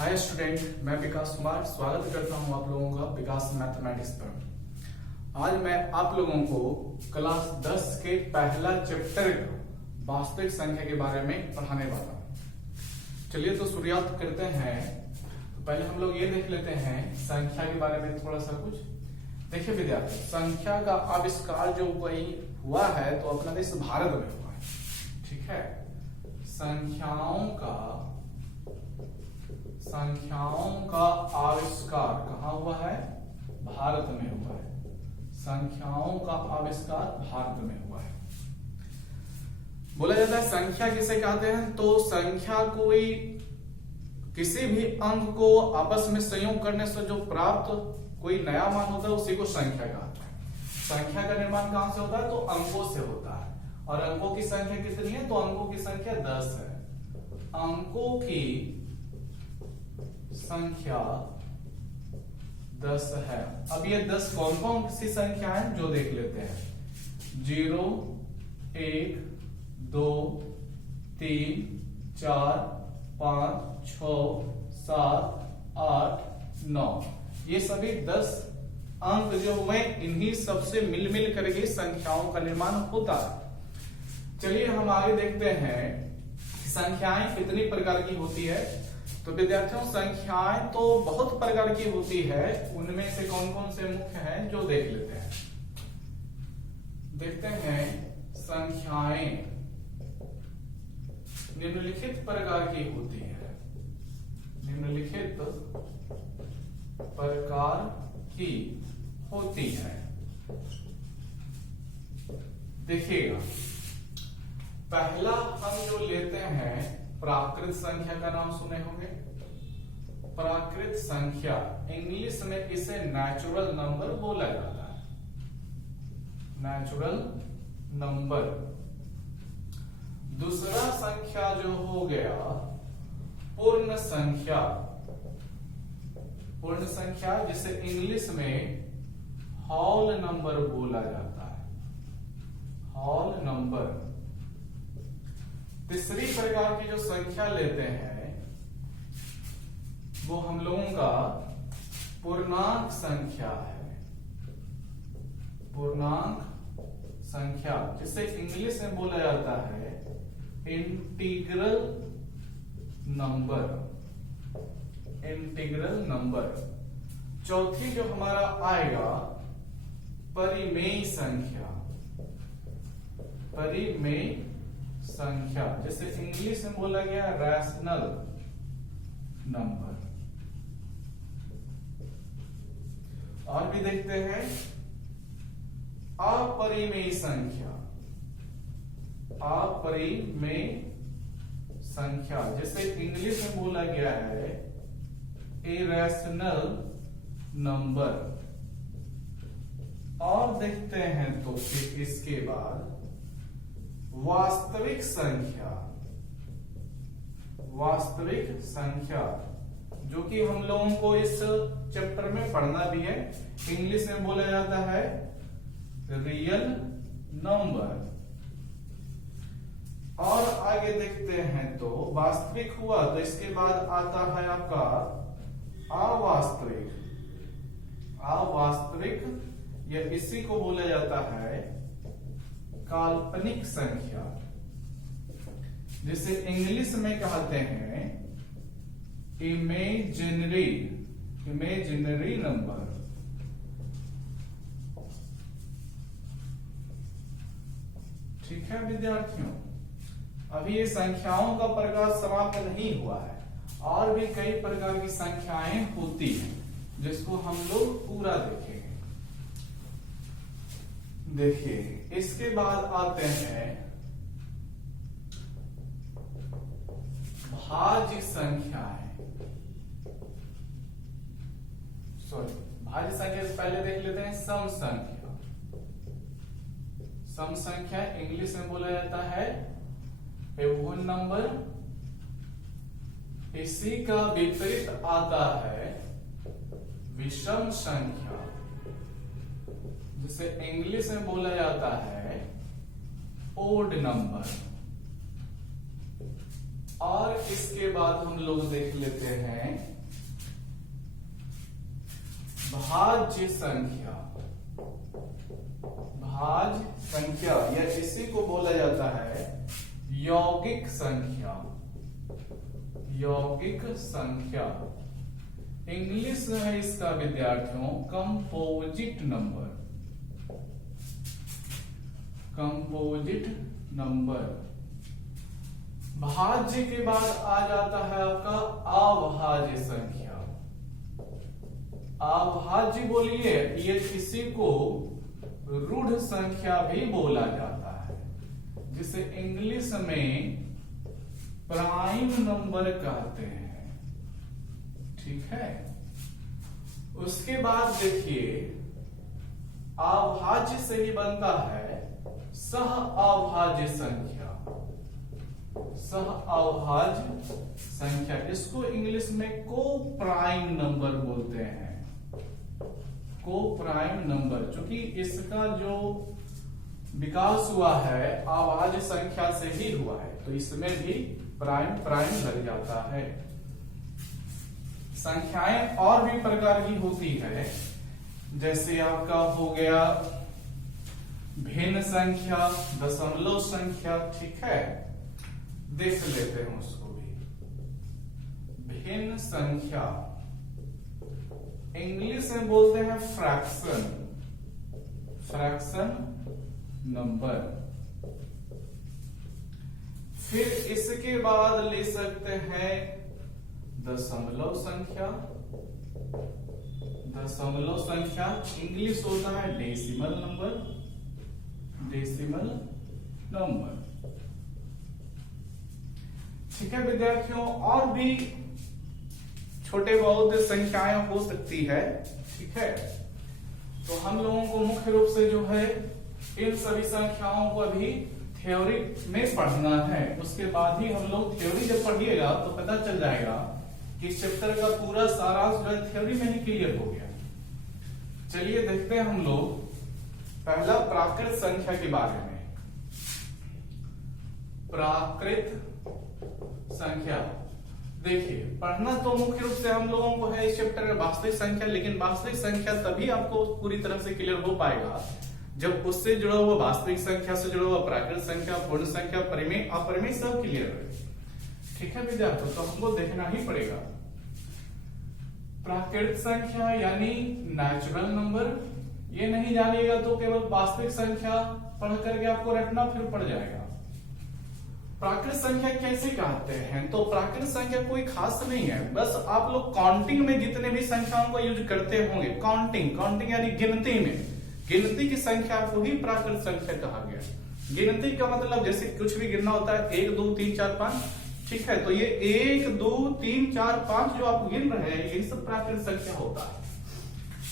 Hi student, मैं विकास कुमार स्वागत करता हूं आप लोगों का विकास मैथमेटिक्स पर। आज मैं आप लोगों को क्लास 10 के पहला चैप्टर का वास्तविक संख्या के बारे में पढ़ाने वाला हूं। चलिए तो शुरुआत करते हैं। तो पहले हम लोग ये देख लेते हैं संख्या के बारे में थोड़ा सा कुछ। देखिए विद्यार्थी, संख्या का आविष्कार जो कोई हुआ है तो अपना देश भारत में हुआ है। ठीक है, संख्याओं का आविष्कार कहाँ हुआ है? भारत में हुआ है। संख्याओं का आविष्कार भारत में हुआ है। बोला जाता है संख्या किसे कहते हैं? तो संख्या कोई किसी भी अंक को आपस में संयोग करने से जो प्राप्त कोई नया मान होता है उसी को संख्या कहते हैं। संख्या का निर्माण कहां से होता है? तो अंकों से होता है। और अंकों की संख्या कितनी है? तो अंकों की संख्या 10 है। अंकों की संख्या 10 है। अब ये 10 कौन कौन सी संख्या है जो देख लेते हैं। 0, 1, 2, 3, 4, 5, 6, 7, 8, 9, ये सभी 10 अंक जो हुए इन्हीं सबसे मिल करके संख्याओं का निर्माण होता है। चलिए हम आगे देखते हैं संख्याएं कितनी प्रकार की होती है। तो विद्यार्थियों, संख्याएं तो बहुत प्रकार की होती है। उनमें से कौन कौन से मुख्य हैं जो देख लेते हैं। देखते हैं संख्याएं निम्नलिखित प्रकार की होती है। निम्नलिखित प्रकार की होती है। देखिएगा, पहला हम जो लेते हैं प्राकृत संख्या का नाम सुने होंगे। प्राकृत संख्या, इंग्लिश में इसे नेचुरल नंबर बोला जाता है। Natural number. दूसरा संख्या जो हो गया पूर्ण संख्या। पूर्ण संख्या जिसे इंग्लिश में होल नंबर बोला जाता है। Whole number. तीसरी प्रकार की जो संख्या लेते हैं वो हम लोगों का पूर्णांक संख्या है। पूर्णांक संख्या जिसे इंग्लिश में बोला जाता है इंटीग्रल नंबर। Integral number. चौथी जो हमारा आएगा परिमेय संख्या। परिमेय संख्या जैसे इंग्लिश में बोला गया रैशनल नंबर। और भी देखते हैं अपरिमेय संख्या। अपरिमेय संख्या जैसे इंग्लिश में बोला गया है इरेशनल नंबर। और देखते हैं तो फिर इसके बाद वास्तविक संख्या। वास्तविक संख्या जो कि हम लोगों को इस चैप्टर में पढ़ना भी है। इंग्लिश में बोला जाता है रियल नंबर। और आगे देखते हैं तो वास्तविक हुआ तो इसके बाद आता है आपका अवास्तविक। अवास्तविक या इसी को बोला जाता है काल्पनिक संख्या जिसे इंग्लिश में कहते हैं इमेजिनरी। Imaginary number. ठीक है विद्यार्थियों, अभी ये संख्याओं का प्रकार समाप्त नहीं हुआ है। और भी कई प्रकार की संख्याएं होती हैं जिसको हम लोग पूरा देखेंगे। देखिए, इसके बाद आते हैं भाज्य संख्याएं। सॉरी, भाज्य संख्या से पहले देख लेते हैं सम संख्या। सम संख्या इंग्लिश में बोला जाता है इवन नंबर। इसी का विपरीत आता है विषम संख्या जिसे इंग्लिश में बोला जाता है ओड नंबर। और इसके बाद हम लोग देख लेते हैं भाज्य संख्या, भाज्य संख्या या इसी को बोला जाता है यौगिक संख्या, यौगिक संख्या। इंग्लिश में है इसका विद्यार्थियों कंपोजिट नंबर, कंपोजिट नंबर। भाज्य के बाद आ जाता है आपका अभाज्य संख्या। अभाज्य बोलिए, ये किसी को रूढ़ संख्या भी बोला जाता है, जिसे इंग्लिश में प्राइम नंबर कहते हैं। ठीक है, उसके बाद देखिए अभाज्य से ही बनता है सह अभाज्य संख्या, सह अभाज्य संख्या। इसको इंग्लिश में को प्राइम नंबर बोलते हैं, को प्राइम नंबर। चूंकि इसका जो विकास हुआ है अभाज्य संख्या से ही हुआ है, तो इसमें भी प्राइम लग जाता है। संख्याएं और भी प्रकार की होती है, जैसे आपका हो गया भिन्न संख्या, दशमलव संख्या। ठीक है, देख लेते हैं उसको भी। भिन्न संख्या इंग्लिश में बोलते हैं फ्रैक्शन, फ्रैक्शन नंबर। फिर इसके बाद ले सकते हैं दशमलव संख्या, दशमलव संख्या इंग्लिश होता है डेसिमल नंबर, डेसिमल नंबर। ठीक है विद्यार्थियों, और भी छोटे बहुत संख्याएं हो सकती है। ठीक है, तो हम लोगों को मुख्य रूप से जो है इन सभी संख्याओं को अभी थ्योरी में पढ़ना है। उसके बाद ही हम लोग थ्योरी जब पढ़िएगा तो पता चल जाएगा कि इस चैप्टर का पूरा सारांश जो है थ्योरी में ही क्लियर हो गया। चलिए देखते हैं हम लोग पहला प्राकृत संख्या के बारे में। प्राकृत संख्या देखिए, पढ़ना तो मुख्य रूप से हम लोगों को है इस चैप्टर में वास्तविक संख्या, लेकिन वास्तविक संख्या तभी आपको पूरी तरह से क्लियर हो पाएगा जब उससे जुड़ा हुआ वास्तविक संख्या से जुड़ा हुआ प्राकृत संख्या, पूर्ण संख्या, परिमेय, अपरिमेय सब क्लियर है। ठीक है विद्यार्थियों, तो हमको देखना ही पड़ेगा। प्राकृत संख्या यानी नेचुरल नंबर, ये नहीं जानिएगा तो केवल वास्तविक संख्या पढ़ करके आपको रटना फिर पड़ जाएगा। प्राकृत संख्या कैसे कहते हैं? तो प्राकृत संख्या कोई खास नहीं है, बस आप लोग काउंटिंग में जितने भी संख्याओं का यूज करते होंगे, काउंटिंग यानी गिनती में, गिनती की संख्या को ही प्राकृत संख्या कहा गया। गिनती का मतलब जैसे कुछ भी गिनना होता है 1 2 3 4 5। ठीक है, तो ये 1 2 3 4 5 जो आप गिन रहे हैं ये सब प्राकृत संख्या होता है।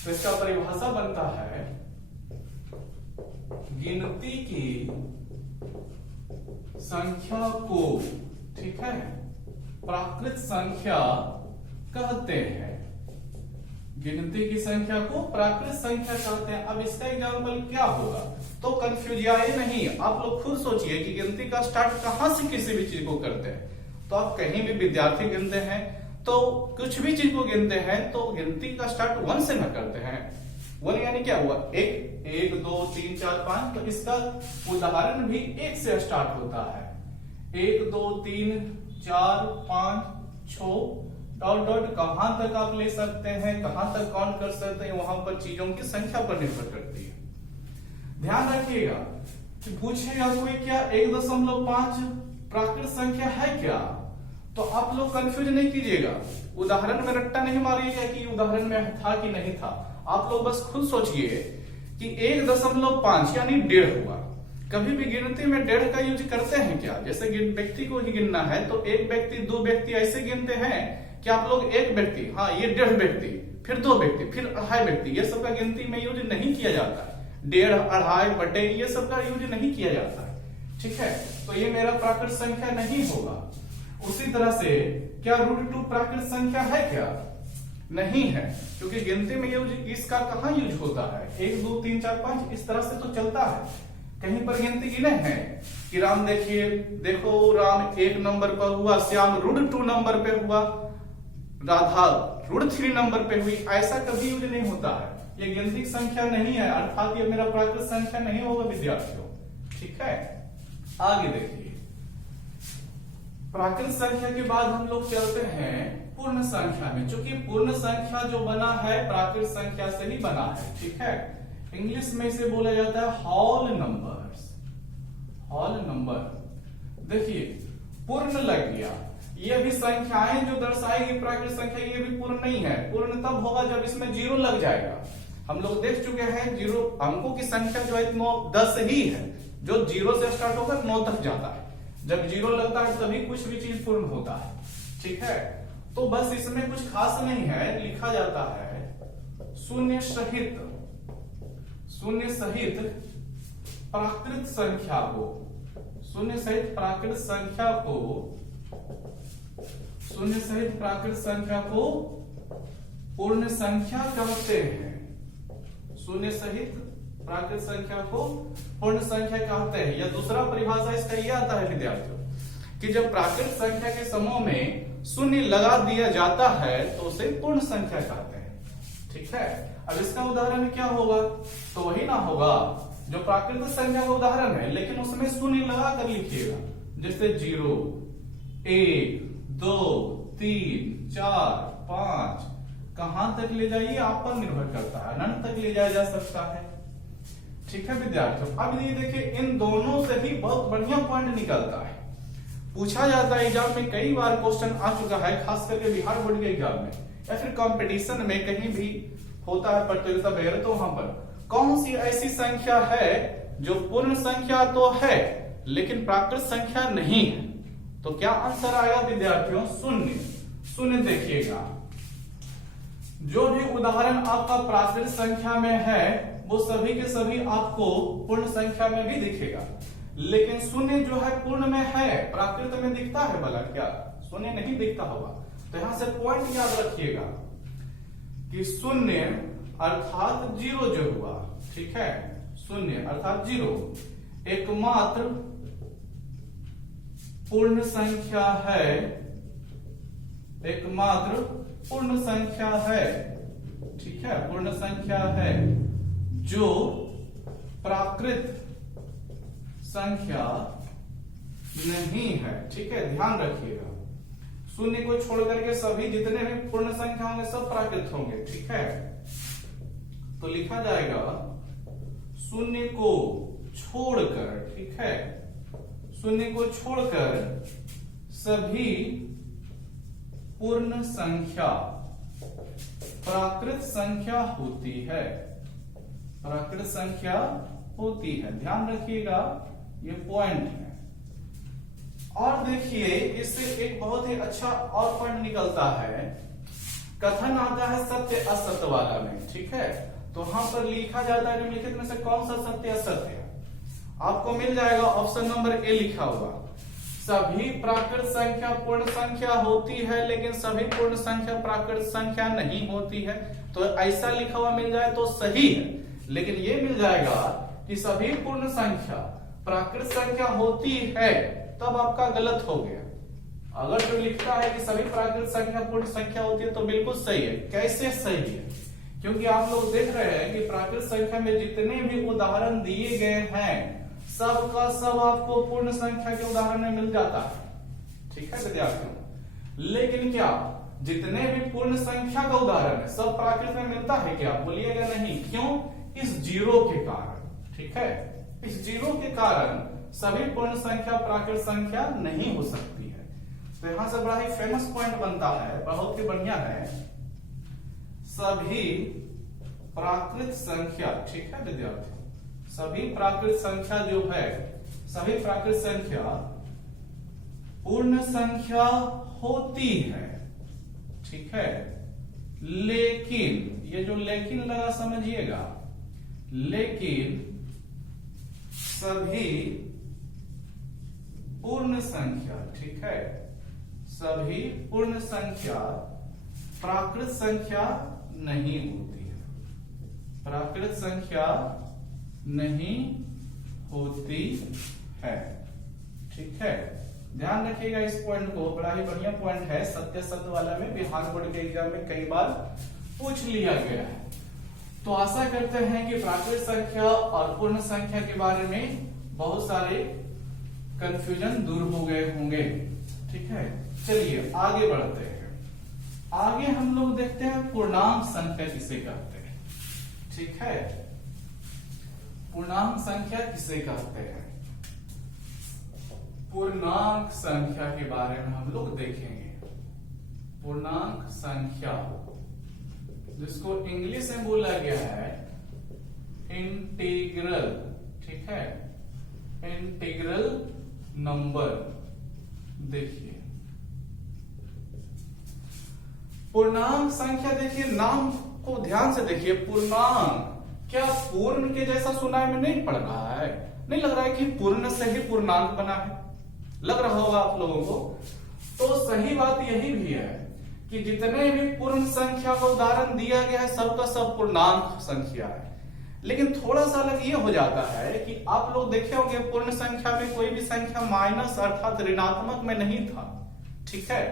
तो इसका परिभाषा बनता है गिनती की संख्या को, ठीक है, प्राकृत संख्या कहते हैं। गिनती की संख्या को प्राकृत संख्या कहते हैं। अब इसका एग्जाम्पल क्या होगा? तो कंफ्यूज आए नहीं, आप लोग खुद सोचिए कि गिनती का स्टार्ट कहां से किसी भी चीज को करते हैं। तो आप कहीं भी विद्यार्थी गिनते हैं तो कुछ भी चीज को गिनते हैं तो गिनती का स्टार्ट 1 से न करते हैं। 1 यानी क्या हुआ? 1 2 3 4 5। तो इसका उदाहरण भी 1 से स्टार्ट होता है। 1 2 3 4 5 6 डॉट डॉट कहां तक आप ले सकते हैं, कहां तक काउंट कर सकते हैं, वहां पर चीजों की संख्या पर निर्भर करती है। ध्यान रखिएगा कि पूछेगा कोई क्या 1.5 प्राकृत संख्या है क्या, तो आप लोग कंफ्यूज नहीं कीजिएगा, उदाहरण में रट्टा नहीं मारिएगा कि उदाहरण में था कि नहीं था। आप लोग बस खुद सोचिए कि 1.5 यानी 1.5 हुआ। कभी भी गिनती में 1.5 का यूज करते हैं क्या? जैसे व्यक्ति को ही गिनना है तो 1 व्यक्ति 2 व्यक्ति ऐसे गिनते हैं कि आप लोग 1 व्यक्ति, हाँ ये 1.5 व्यक्ति, फिर 2 व्यक्ति, फिर 2.5 व्यक्ति, ये सब का गिनती में यूज नहीं किया जाता है। 1.5 2.5 बटे ये सब का यूज नहीं किया जाता है। ठीक है, तो ये मेरा प्राकृत संख्या नहीं होगा। उसी तरह से क्या √2 प्राकृत संख्या है क्या? नहीं है, क्योंकि गिनती में यूज इसका कहां यूज होता है? 1 2 3 4 5 इस तरह से तो चलता है। कहीं पर गिनती गिने हैं कि राम देखिए, देखो राम 1 नंबर पर हुआ, श्याम √2 नंबर पे हुआ, राधा √3 नंबर पे हुई, ऐसा कभी यूज नहीं होता है। ये गिनती संख्या नहीं है, अर्थात ये मेरा प्राकृत संख्या नहीं होगा विद्यार्थियों। ठीक है, आगे देखिए, प्राकृत संख्या के बाद हम लोग चलते हैं पूर्ण संख्या में। चूंकि पूर्ण संख्या जो बना है प्राकृत संख्या से ही बना है। ठीक है, इंग्लिश में इसे बोला जाता है होल नंबर्स। होल नंबर देखिए पूर्ण लग गया, ये भी संख्याएं जो दर्शाएगी प्राकृत संख्या ये भी पूर्ण नहीं है। पूर्ण तब होगा जब इसमें जीरो लग जाएगा। हम लोग देख चुके हैं जीरो अंकों की संख्या जो है 9 10 ही है, जो जीरो से स्टार्ट होकर 9 तक जाता है। जब जीरो लगता है तभी कुछ भी चीज पूर्ण होता है। ठीक है, तो बस इसमें कुछ खास नहीं है, लिखा जाता है शून्य सहित प्राकृत संख्या को, शून्य सहित प्राकृत संख्या को, शून्य सहित प्राकृत संख्या को पूर्ण संख्या कहते हैं। शून्य सहित प्राकृत संख्या को पूर्ण संख्या कहते हैं। या दूसरा परिभाषा इसका यह आता है विद्यार्थियों कि जब प्राकृत संख्या के समूह में शून्य लगा दिया जाता है तो उसे पूर्ण संख्या कहते हैं। ठीक है, अब इसका उदाहरण क्या होगा, तो वही ना होगा जो प्राकृत संख्या का उदाहरण है, लेकिन उसमें शून्य लगा कर लिखिएगा। जैसे 0 1 2 3 4 5, कहां तक ले जाइए आप पर निर्भर करता है, अनंत तक ले जाया जा सकता है। ठीक है विद्यार्थियों, अब ये देखिए इन दोनों से भी बहुत बढ़िया पॉइंट निकलता है। पूछा जाता है एग्जाम में, कई बार क्वेश्चन आ चुका है, खास करके बिहार बोर्ड के एग्जाम में या फिर कंपटीशन में कहीं भी होता है प्रतियोगिता वगैरह, तो वहां पर कौन सी ऐसी संख्या है जो पूर्ण संख्या तो है लेकिन प्राकृत संख्या नहीं है। तो क्या आंसर आएगा विद्यार्थियों, शून्य। शून्य देखिएगा, जो भी उदाहरण आपका प्राकृत संख्या में है वो सभी के सभी आपको पूर्ण संख्या में भी दिखेगा, लेकिन शून्य जो है पूर्ण में है, प्राकृत में दिखता है भला क्या, शून्य नहीं दिखता होगा। तो यहां से पॉइंट याद रखिएगा कि शून्य अर्थात जीरो जो हुआ, ठीक है, शून्य अर्थात जीरो एकमात्र पूर्ण संख्या है, एकमात्र पूर्ण संख्या है। ठीक है, पूर्ण संख्या है जो प्राकृत संख्या नहीं है। ठीक है, ध्यान रखिएगा, शून्य को छोड़ करके सभी जितने भी पूर्ण संख्या होंगे सब प्राकृत होंगे। ठीक है, तो लिखा जाएगा शून्य को छोड़कर, ठीक है, शून्य को छोड़कर सभी पूर्ण संख्या प्राकृत संख्या होती है, प्राकृत संख्या होती है। ध्यान रखिएगा, ये पॉइंट है। और देखिए इससे एक बहुत ही अच्छा और पॉइंट निकलता है, कथन आता है सत्य असत्य वाला में। ठीक है, तो वहां पर लिखा जाता है निम्नलिखित में से कौन सा सत्य असत्य है, आपको मिल जाएगा ऑप्शन नंबर ए लिखा हुआ, सभी प्राकृत संख्या पूर्ण संख्या होती है लेकिन सभी पूर्ण संख्या प्राकृत संख्या नहीं होती है। तो ऐसा लिखा हुआ मिल जाए तो सही है, लेकिन ये मिल जाएगा कि सभी पूर्ण संख्या प्राकृत संख्या होती है, तब आपका गलत हो गया। अगर जो लिखता है कि सभी प्राकृत संख्या पूर्ण संख्या होती है तो बिल्कुल सही है। कैसे सही है, क्योंकि आप लोग देख रहे हैं कि प्राकृत संख्या में जितने भी उदाहरण दिए गए हैं सब का सब आपको पूर्ण संख्या के उदाहरण में मिल जाता है। ठीक है विद्यार्थियों, लेकिन क्या जितने भी पूर्ण संख्या का उदाहरण है सब प्राकृत में मिलता है क्या, बोलिएगा नहीं। क्यों, इस जीरो के कारण। ठीक है, इस जीरो के कारण सभी पूर्ण संख्या प्राकृत संख्या नहीं हो सकती है। तो यहां से बड़ा ही फेमस पॉइंट बनता है, बहुत ही बढ़िया है, सभी प्राकृत संख्या। ठीक है विद्यार्थी, सभी प्राकृत संख्या जो है, सभी प्राकृत संख्या पूर्ण संख्या होती है। ठीक है, लेकिन ये जो लेकिन लगा समझिएगा, लेकिन सभी पूर्ण संख्या, ठीक है, सभी पूर्ण संख्या प्राकृत संख्या नहीं होती है, प्राकृत संख्या नहीं होती है। ठीक है, ध्यान रखिएगा इस पॉइंट को, बड़ा ही बढ़िया पॉइंट है, सत्य सत्य वाला में बिहार बोर्ड के एग्जाम में कई बार पूछ लिया गया है। तो आशा करते हैं कि प्राकृत संख्या और पूर्ण संख्या के बारे में बहुत सारे कंफ्यूजन दूर हो गए होंगे। ठीक है, चलिए आगे बढ़ते हैं। आगे हम लोग देखते हैं पूर्णांक संख्या किसे कहते हैं। ठीक है, पूर्णांक संख्या किसे कहते हैं, पूर्णांक संख्या के बारे में हम लोग देखेंगे। पूर्णांक संख्या जिसको इंग्लिश में बोला गया है इंटीग्रल। ठीक है, इंटीग्रल नंबर। देखिए पूर्णांक संख्या, देखिए नाम को ध्यान से देखिए, पूर्णांक, क्या पूर्ण के जैसा सुनाई में नहीं पड़ रहा है? नहीं लग रहा है कि पूर्ण से ही पूर्णांक बना है? लग रहा होगा आप लोगों को। तो सही बात यही भी है कि जितने भी पूर्ण संख्या का उदाहरण दिया गया है सबका सब पूर्णांक संख्या है। लेकिन थोड़ा सा अलग ये हो जाता है कि आप लोग देखे होंगे पूर्ण संख्या में कोई भी संख्या माइनस अर्थात ऋणात्मक में नहीं था। ठीक है,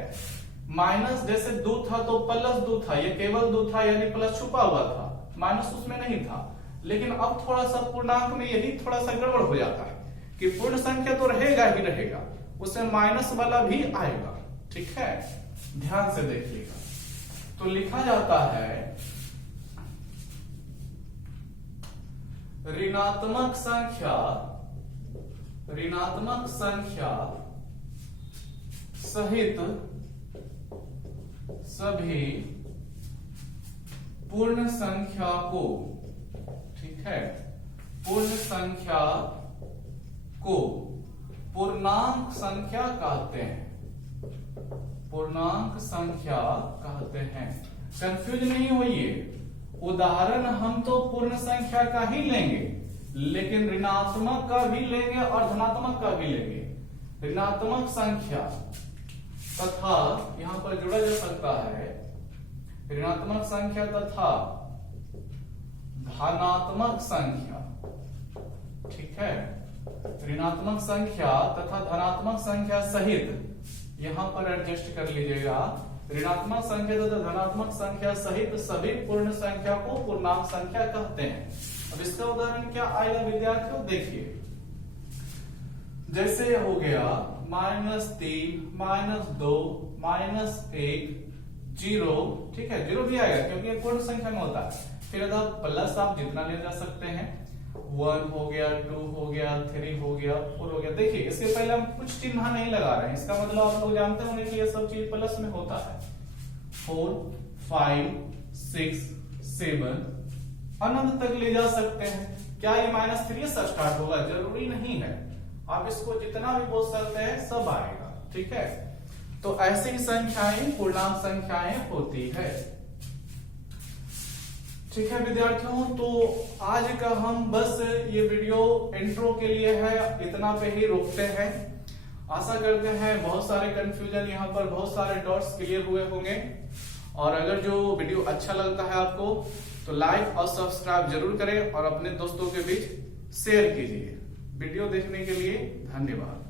माइनस जैसे 2 था तो प्लस 2 था, ये केवल 2 था यानी प्लस छुपा हुआ था, माइनस उसमें नहीं था। लेकिन अब थोड़ा सा पूर्णांक में यही थोड़ा सा गड़बड़ हो जाता है कि पूर्ण संख्या तो रहेगा ही रहेगा, उसमें माइनस वाला भी आएगा। ठीक है, ध्यान से देखिएगा। तो लिखा जाता है ऋणात्मक संख्या सहित सभी पूर्ण संख्या को, ठीक है, पूर्ण संख्या को पूर्णांक संख्या कहते हैं। पूर्णांक संख्या कहते हैं। कंफ्यूज नहीं होइए, उदाहरण हम तो पूर्ण संख्या का ही लेंगे, लेकिन ऋणात्मक का भी लेंगे और धनात्मक का भी लेंगे। ऋणात्मक संख्या तथा यहां पर जोड़ा जा सकता है ऋणात्मक संख्या तथा धनात्मक संख्या। ठीक है, ऋणात्मक संख्या तथा धनात्मक संख्या सहित, यहां पर एडजस्ट कर लीजिएगा, ऋणात्मक संख्या तथा धनात्मक संख्या सहित सभी पूर्ण संख्या को पूर्णांक संख्या कहते हैं। अब इसका उदाहरण क्या आएगा विद्यार्थियों, देखिए जैसे हो गया -3, -2, -1, 0। ठीक है, 0 भी आएगा क्योंकि ये पूर्ण संख्या में होता है। फिर अगर प्लस आप जितना ले जा सकते हैं, 1 हो गया, 2 हो गया, 3 हो गया, 4 हो गया। देखिए इसके पहले हम कुछ चिन्ह नहीं लगा रहे हैं, इसका मतलब आप लोग जानते होंगे कि ये सब चीज प्लस में होता है। 4, 5, 6, 7 अनंत तक ले जा सकते हैं। क्या ये -3 से स्टार्ट होगा? जरूरी नहीं है, आप इसको जितना भी बोल सकते हैं सब आएगा। ठीक है, तो ऐसी ही संख्याएं पूर्णांक संख्याएं होती है। ठीक है विद्यार्थियों, तो आज का हम बस ये वीडियो इंट्रो के लिए है, इतना पे ही रोकते हैं। आशा करते हैं बहुत सारे कंफ्यूजन यहाँ पर, बहुत सारे डॉट्स क्लियर हुए होंगे। और अगर जो वीडियो अच्छा लगता है आपको तो लाइक और सब्सक्राइब जरूर करें और अपने दोस्तों के बीच शेयर कीजिए। वीडियो देखने के लिए धन्यवाद।